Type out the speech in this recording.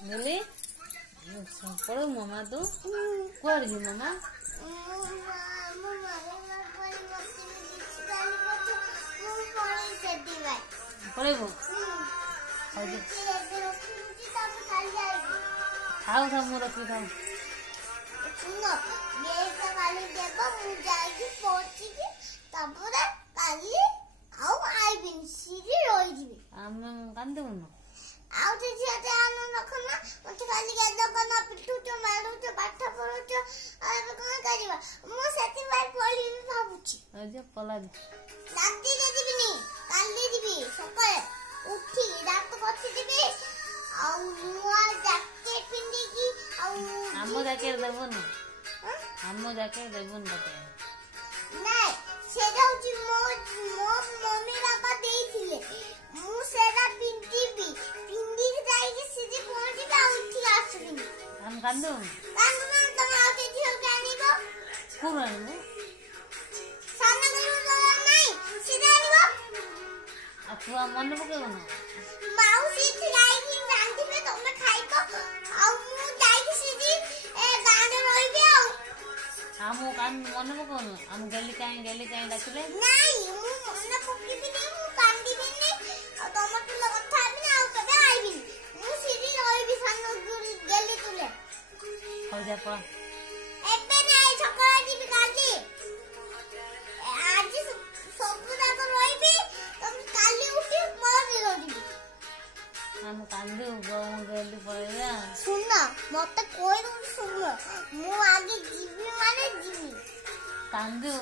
मिली पढ़ो मामा तो कुआर जी मामा पढ़ेबो खाओ सब मु रखी खाओ आम कांदे उन ଆଉ ଯେ ଝିଅଟେ ଆନୁ ରଖନା ମତେ ଖାଲି ଗାଦକନା ପିଟୁଛ ମାରୁଛ ପାଠ ପଢୁଛ ଆଉ ଏବେ କଣ କରିବା ମୁଁ ସେଥିପାଇଁ ପଢିବି ଭାବୁଛି ଯେ ପଲା ରାତିରେ ଯିବିନି କାଲି ଯିବି ସକାଳେ ଉଠି ଦାନ୍ତ ଘଷିଯିବି ଆଉ ନୂଆ ଜ୍ୟାକେଟ ପିନ୍ଧିକି ଆଉ ଆମ ଜ୍ୟାକେଟ ଦେବୁନି ଆମ ଜ୍ୟାକେଟ ଦେବୁନି ତତେ ନାଇଁ ସେଟା ହଉଛି ମୋ ମମି ବାପା ଦେଇଥିଲେ ମୁଁ ସେଟା ପିନ୍ଧିବି ପିନ୍ଧିକି ଯାଇକି ସିଧି ପହଞ୍ଚିବି ଆଉ ଉଠିକି ଆସିବିନି ଆମ କାନ୍ଦୁ କାନ୍ଦୁନା ତମେ ଆଉ କେ ଝିଅକୁ ଆଣିବ କୋଉ ଆଣିବୁ ସାନ ଗରୁ ନାଇଁ ସିଧା ଆଣିବ ଆଉ ତୁ ମନେ ପକେଇବୁନ ମାଉସୀ ଏଠି ଯାଇକି ରାନ୍ଧିବେ ତମେ ଖାଇବ ଆଉ ମୁଁ ଯାଇକି ସିଧି ଗାଁରେ ରହିବି ଆଉ ଆମ ମନେ ପକଉନୁ ଆମ ଗଲି କାଇଁ ଡାକିଲେ ନାଇଁ ମୁଁ ମନେ ପକେଇବିନି ମୁଁ କାନ୍ଦିବିନି ଆଉ ତମ ତୁଲେ କଥା ହେବିନି ଆଉ କେବେ ଆଇବିନି ମୁଁ ସିଧି ରହିବି ସାନ ଗଲି ତୁଲେ ହଉ ଯା ପଳା ଏବେ ନାଇଁ ସକାଳେ ଯିବି କାଲି ଆଜି ସବୁ ଯାକ ରହିବି ତମେ କାଲି ଉଠି ପହଞ୍ଚିବ ଯିବି ଆମ କାନ୍ଦୁ ଗଲି ପଳେଇବା ଶୁଣ ମତେ କହିବୁ ଶୁଣ ମୁଁ ଆଗେ ଯିବି ମାନେ ଯିବି କାନ୍ଦୁ